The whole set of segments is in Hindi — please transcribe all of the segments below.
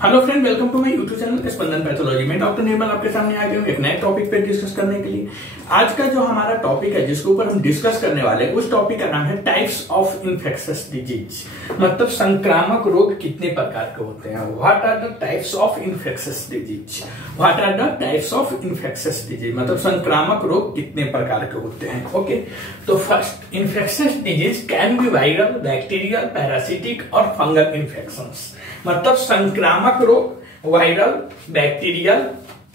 Hello friend, welcome to my YouTube channel Spandan pathology में डॉक्टर निर्मल आपके सामने आ गए हूँ एक नए टॉपिक पे डिस्कस करने के लिए। आज का जो हमारा टॉपिक है जिसके ऊपर हम डिस्कस करने वाले हैं उस टॉपिक का नाम है टाइप्स ऑफ इन्फेक्शियस डिजीज। मतलब संक्रामक रोग कितने प्रकार के होते हैं। What are the types of infectious disease, what are the types of infectious disease, मतलब संक्रामक रोग कितने प्रकार के होते हैं। ओके, तो first, infectious disease can be viral, bacterial, parasitic और फंगल इन्फेक्शंस। मतलब संक्रामक रोग वायरल, बैक्टीरियल,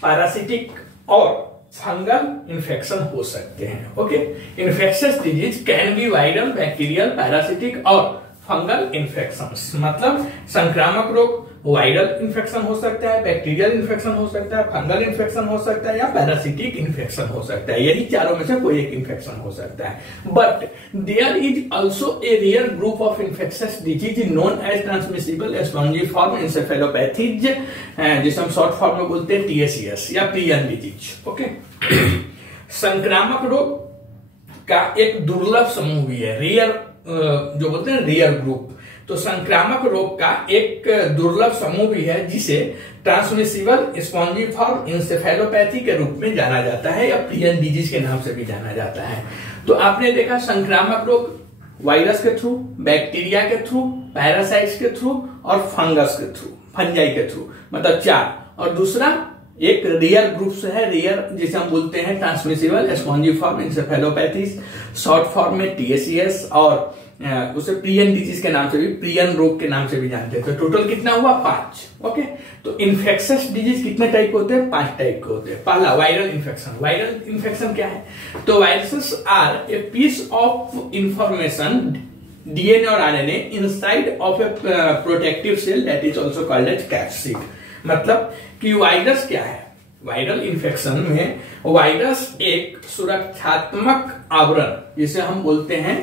पैरासिटिक और फंगल इन्फेक्शन हो सकते हैं। Okay, infectious disease can be viral, bacterial, parasitic और फंगल इन्फेक्शंस। मतलब संक्रामक रोग वायरल इन्फेक्शन हो सकता है, बैक्टीरियल इन्फेक्शन हो सकता है, फंगल इन्फेक्शन हो सकता है या पैरासिटिक इन्फेक्शन हो सकता है। यही चारों में से कोई एक इन्फेक्शन हो सकता है। But there is also a rare group of infectious disease known as transmissible spongiform encephalopathies, जिसे हम शॉर्ट फॉर्म में बोलते हैं TSES या प्रियन डिजीज। ओके, संक्रामक रोग का एक दुर्लभ समूह भी है, रेयर जो बोलते हैं रेयर ग्रुप। तो संक्रामक रोग का एक दुर्लभ समूह भी है जिसे ट्रांसमिसिबल स्पॉन्जिफॉर्म इंसेफेलोपैथी के रूप में जाना जाता है या प्रियन डिजीज के नाम से भी जाना जाता है। तो आपने देखा संक्रामक रोग वायरस के थ्रू, बैक्टीरिया के थ्रू, पैरासाइट्स के थ्रू और फंगस के थ्रू, फंजाई के थ्रू, मतलब चार। और दूसरा एक रेयर ग्रुप से है, रेयर जिसे हम बोलते हैं transmissible spongiform encephalopathy, short form में TSES और उसे प्रियन डिजीज के नाम से भी, प्रियन रोग के नाम से भी जानते हैं। तो टोटल कितना हुआ? 5। ओके, तो इन्फेक्शियस डिजीज कितने टाइप के होते हैं? 5 टाइप के होते हैं। पहला वायरल इन्फेक्शन। वायरल इन्फेक्शन क्या है? तो viruses are a piece of information, DNA और RNA inside of a protective cell that is also called as capsid. मतलब कि वायरस क्या है? वायरल इन्फेक्शन में वायरस एक सुरक्षात्मक आवरण जिसे हम बोलते हैं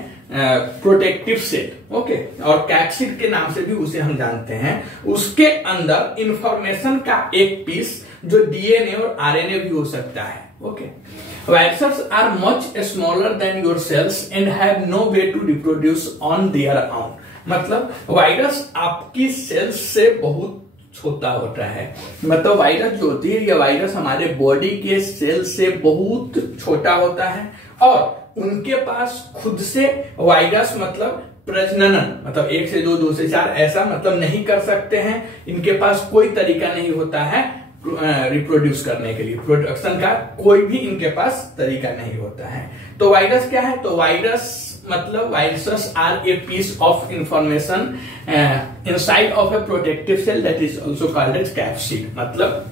प्रोटेक्टिव सेल। ओके, और कैप्सिड के नाम से भी उसे हम जानते हैं। उसके अंदर इंफॉर्मेशन का एक पीस जो DNA और RNA भी हो सकता है। Okay, viruses are much smaller than your cells and have no way to reproduce on their own. मतलब वायरस आपकी सेल्स से बहुत छोटा होता है। मतलब वायरस जो होती है, यह वायरस हमारे बॉडी के सेल से बहुत छोटा होता है और उनके पास खुद से वायरस मतलब प्रजनन, मतलब 1 से 2, 2 से 4 ऐसा मतलब नहीं कर सकते हैं। इनके पास कोई तरीका नहीं होता है रिप्रोड्यूस करने के लिए, प्रोडक्शन का कोई भी इनके पास तरीका नहीं होता है। तो वायरस क्या है? तो वायरस मतलब viruses are a piece of information inside of a protective cell that is also called as capsid. मतलब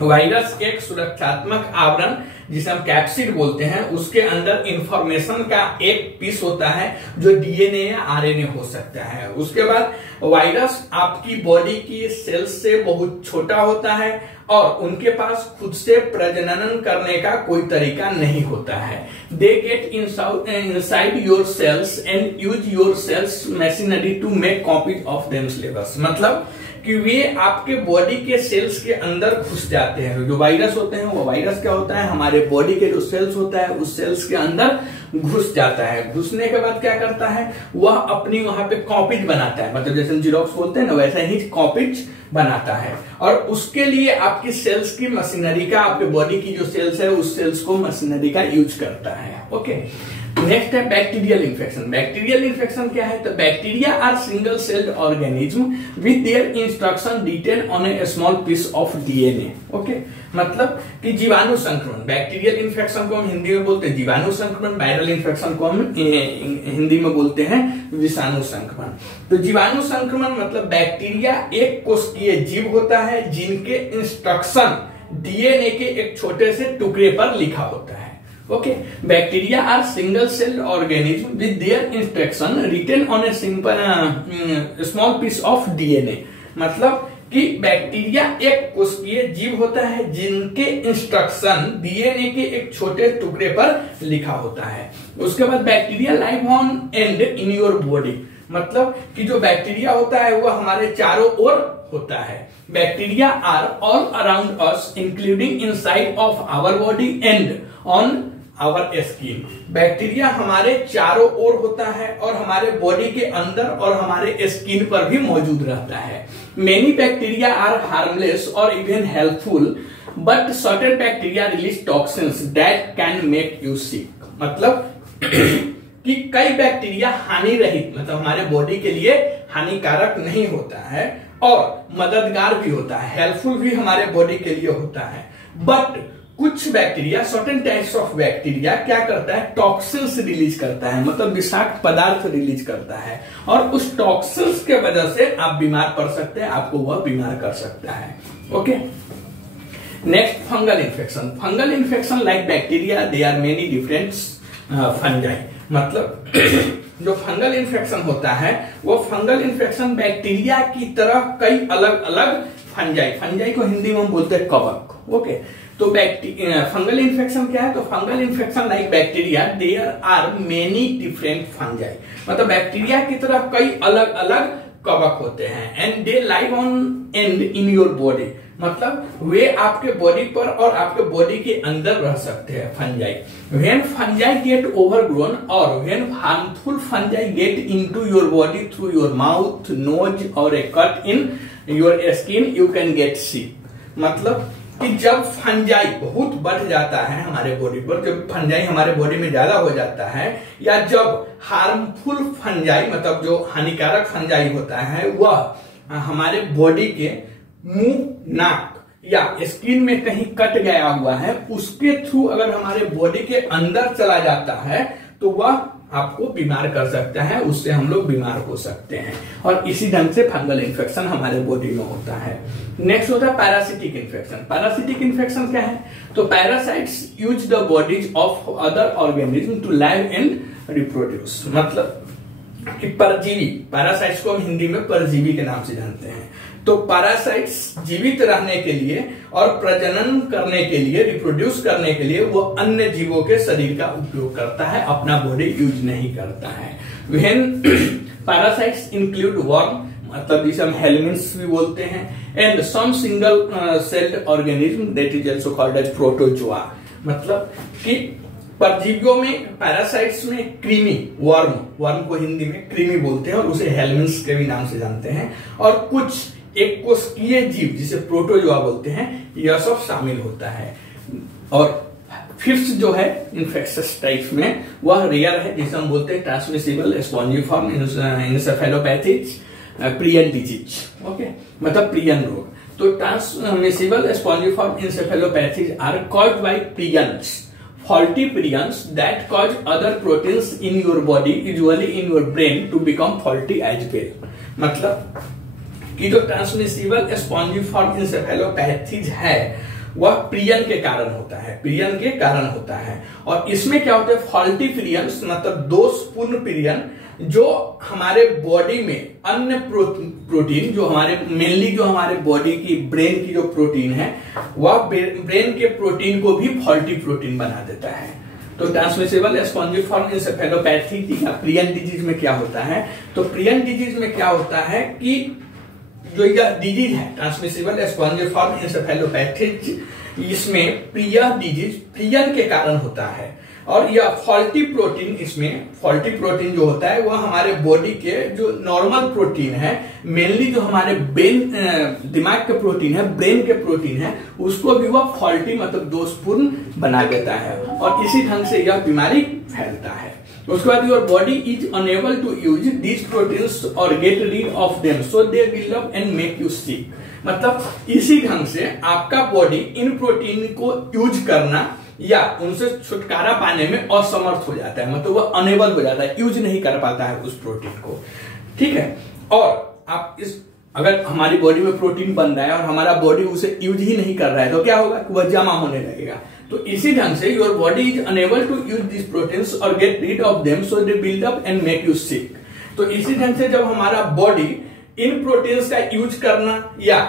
वायरस एक सुरक्षात्मक आवरण जिसे हम कैप्सिड बोलते हैं, उसके अंदर इंफॉर्मेशन का एक पीस होता है जो DNA या RNA हो सकता है। उसके बाद वायरस आपकी बॉडी की सेल्स से बहुत छोटा होता है और उनके पास खुद से प्रजनन करने का कोई तरीका नहीं होता है। They get inside your cells and use your cells machinery to make copies of themselves. मतलब कि वे आपके बॉडी के सेल्स के अंदर घुस जाते हैं। जो वायरस होते हैं वो वायरस क्या होता है? हमारे बॉडी के जो सेल्स होता है उस सेल्स के अंदर घुस जाता है। घुसने के बाद क्या करता है? वह अपनी वहां पे कॉपीज बनाता है, मतलब जैसे जीरोक्स बोलते हैं ना, वैसा ही कॉपीज बनाता है। और उसके लिए आपकी सेल्स की मशीनरी का, आपके बॉडी की जो सेल्स है उस सेल्स को मशीनरी का यूज करता है। ओके, नेक्स्ट है बैक्टीरियल इन्फेक्शन। बैक्टीरियल इन्फेक्शन क्या है? तो bacteria are single celled organism with their instruction written on a small piece of DNA। Okay, मतलब कि जीवाणु संक्रमण, बैक्टीरियल इन्फेक्शन को हम हिंदी में बोलते हैं जीवाणु संक्रमण, वायरल इन्फेक्शन को हम हिंदी में बोलते हैं विषाणु संक्रमण। तो जीवाणु संक्रमण मतलब बैक्टीरिया एक कोशिकीय जीव होता है जिनके इंस्ट्रक्शन DNA के एक छोटे से टुकड़े पर लिखा होता है। Okay, bacteria are single celled organism with their instruction written on a simple small piece of DNA। मतलब कि बैक्टीरिया एक कोशिकीय जीव होता है जिनके इंस्ट्रक्शन DNA के एक छोटे टुकड़े पर लिखा होता है। उसके बाद bacteria live on and in your body. मतलब कि जो बैक्टीरिया होता है वो हमारे चारों ओर होता है। Bacteria are all around us including inside of our body and on our skin. Bacteria हमारे चारों ओर होता है और हमारे बॉडी के अंदर और हमारे स्किन पर भी मौजूद रहता है। मेनी बैक्टीरिया आर हार्मलेस और even helpful but certain bacteria release toxins that can make you sick. मतलब कि कई बैक्टीरिया हानि रहित, मतलब हमारे बॉडी के लिए हानिकारक नहीं होता है और मददगार भी होता है, हेल्पफुल भी हमारे बॉडी के लिए होता है। बट कुछ bacteria, certain types of bacteria क्या करता है, टॉक्सिन्स रिलीज करता है, मतलब विषाक्त पदार्थ रिलीज करता है और उस टॉक्सिन्स के वजह से आप बीमार पड़ सकते हैं, आपको वह बीमार कर सकता है। Okay, next fungal infection. Fungal infection like bacteria they are many different fungi. मतलब जो फंगल इन्फेक्शन होता है वो फंगल इन्फेक्शन बैक्टीरिया की तरह कई अलग अलग फंजाई, फंजाई को हिंदी में हम बोलते हैं कवक। ओके, तो फंगल इन्फेक्शन क्या है, तो fungal infection like bacteria there are many different fungi, मतलब बैक्टीरिया की तरह कई अलग अलग कवक होते हैं and they live on and in your body, मतलब वे आपके बॉडी पर और आपके बॉडी के अंदर रह सकते हैं fungi. When fungi get overgrown और when harmful fungi get into your body through your mouth, nose और a cut in your skin you can get sick. मतलब कि जब फंजाई बहुत बढ़ जाता है हमारे बॉडी पर, जब फंजाई हमारे बॉडी में ज्यादा हो जाता है, या जब हार्मफुल फंजाई मतलब जो हानिकारक फंजाई होता है वह हमारे बॉडी के मुंह, नाक या स्किन में कहीं कट गया हुआ है, उसके थ्रू अगर हमारे बॉडी के अंदर चला जाता है तो वह आपको बीमार कर सकता है, उससे हम लोग बीमार हो सकते हैं और इसी ढंग से फंगल इन्फेक्शन हमारे बॉडी में होता है। नेक्स्ट होता है पैरासिटिक इन्फेक्शन। पैरासिटिक इन्फेक्शन क्या है, तो parasites use the bodies of other organism to live and reproduce. मतलब कि परजीवी, पैरासाइट्स को हम हिंदी में परजीवी के नाम से जानते हैं। तो पैरासाइट्स जीवित रहने के लिए और प्रजनन करने के लिए, रिप्रोड्यूस करने के लिए वो अन्य जीवों के शरीर का उपयोग करता है, अपना बॉडी यूज नहीं करता है। व्हेन पैरासाइट्स इंक्लूड वर्म, मतलब जिसे हम हेलमिन्स भी बोलते हैं, and some single celled organism that is also called as protozoa. मतलब कि परजीवियों में, पैरासाइट्स में कृमि, वर्म को हिंदी में कृमि बोलते हैं और उसे हेलमिन्स के भी नाम से जानते हैं, और कुछ एक कोशिकीय जीव जिसे प्रोटोजोआ बोलते हैं, यह सब शामिल होता है। और फिफ्थ जो है इन्फेक्शस टाइप्स में वह रेयर है, जिसे हम बोलते हैं transmissible spongiform encephalopathies prion disease. Okay, मतलब प्रियन रोग। तो transmissible spongiform encephalopathies are caused by prions, faulty prions that cause other proteins in your body, usually in your brain, to become faulty as well। मतलब कि जो ट्रांसमिसिबल स्पॉन्जिफॉर्म इंसेफेलोपैथीज है वह प्रियन के कारण होता है, प्रियन के कारण होता है। और इसमें क्या होता है, फॉल्टी प्रियंस मतलब दोषपूर्ण प्रियन जो हमारे बॉडी में अन्य प्रोटीन, जो हमारे मेनली जो हमारे बॉडी की ब्रेन की जो प्रोटीन है वह ब्रेन के प्रोटीन को भी फॉल्टी प्रोटीन बना देता है। तो ट्रांसमिसिबल स्पॉन्जिफॉर्म इंसेफेलोपैथी या प्रियन डिजीज में क्या होता है, तो प्रियन डिजीज में क्या होता है कि जो यह डिजीज है ट्रांसमिसिबल स्पॉन्जिफॉर्म इंसेफेलोपैथीज, इसमें प्रियन डिजीज प्रियन के कारण होता है। और यह फॉल्टी प्रोटीन, इसमें फॉल्टी प्रोटीन जो होता है वह हमारे बॉडी के जो नॉर्मल प्रोटीन है, मेनली जो हमारे दिमाग के प्रोटीन है, ब्रेन के प्रोटीन है, उसको भी वह फॉल्टी मतलब दोषपूर्ण बना देता है और इसी ढंग से यह बीमारी फैलता है। उसके बाद your body is unable to use these proteins और get rid of them so they build up and make you sick. मतलब इसी ढंग से आपका बॉडी इन प्रोटीन को यूज करना या उनसे छुटकारा पाने में असमर्थ हो जाता है, मतलब वह अनेबल हो जाता है, यूज नहीं कर पाता है उस प्रोटीन को। ठीक है, और आप अगर हमारी बॉडी में प्रोटीन बन रहा है और हमारा बॉडी उसे यूज ही नहीं कर रहा है तो क्या होगा, वह जमा होने लगेगा। तो इसी ढंग से your body is unable to use this proteins और get rid of them so they build up and make you sick. तो इसी ढंग से जब हमारा बॉडी इन प्रोटीन्स का यूज करना या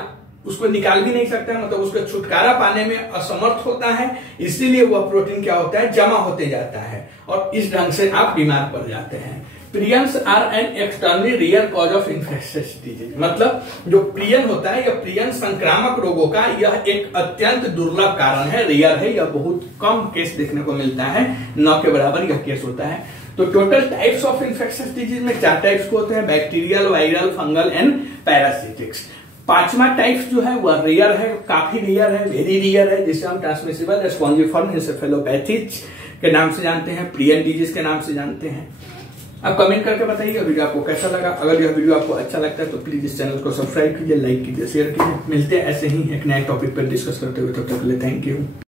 उसको निकाल भी नहीं सकता है, मतलब उसका छुटकारा पाने में असमर्थ होता है, इसीलिए वह प्रोटीन क्या होता है, जमा होते जाता है और इस ढंग से आप बीमार पड़ जाते हैं। Prions are an externally rare cause of infectious disease. मतलब जो प्रियन होता है या प्रियन संक्रामक रोगों का यह एक अत्यंत दुर्लभ कारण है, रियर है, यह बहुत कम केस देखने को मिलता है, 9 के बराबर यह केस होता है। तो total types of infectious disease में 4 टाइप्स को होते हैं, bacterial, viral, fungal and parasitics. 5वां टाइप्स जो है वह रियर है, काफी रियर है, वेरी रियर है, जिसे हम ट्रांसमिसिबल स्पॉन्जिफॉर्म एन्सेफेलोपैथीज के नाम से जानते हैं, प्रियन डिजीज के नाम से जानते हैं। अब कमेंट करके बताइए वीडियो आपको कैसा लगा। अगर यह वीडियो आपको अच्छा लगता है तो प्लीज इस चैनल को सब्सक्राइब कीजिए, लाइक कीजिए, शेयर कीजिए। मिलते हैं ऐसे ही एक नए टॉपिक पर डिस्कस करते हुए, तब तक के लिए थैंक यू।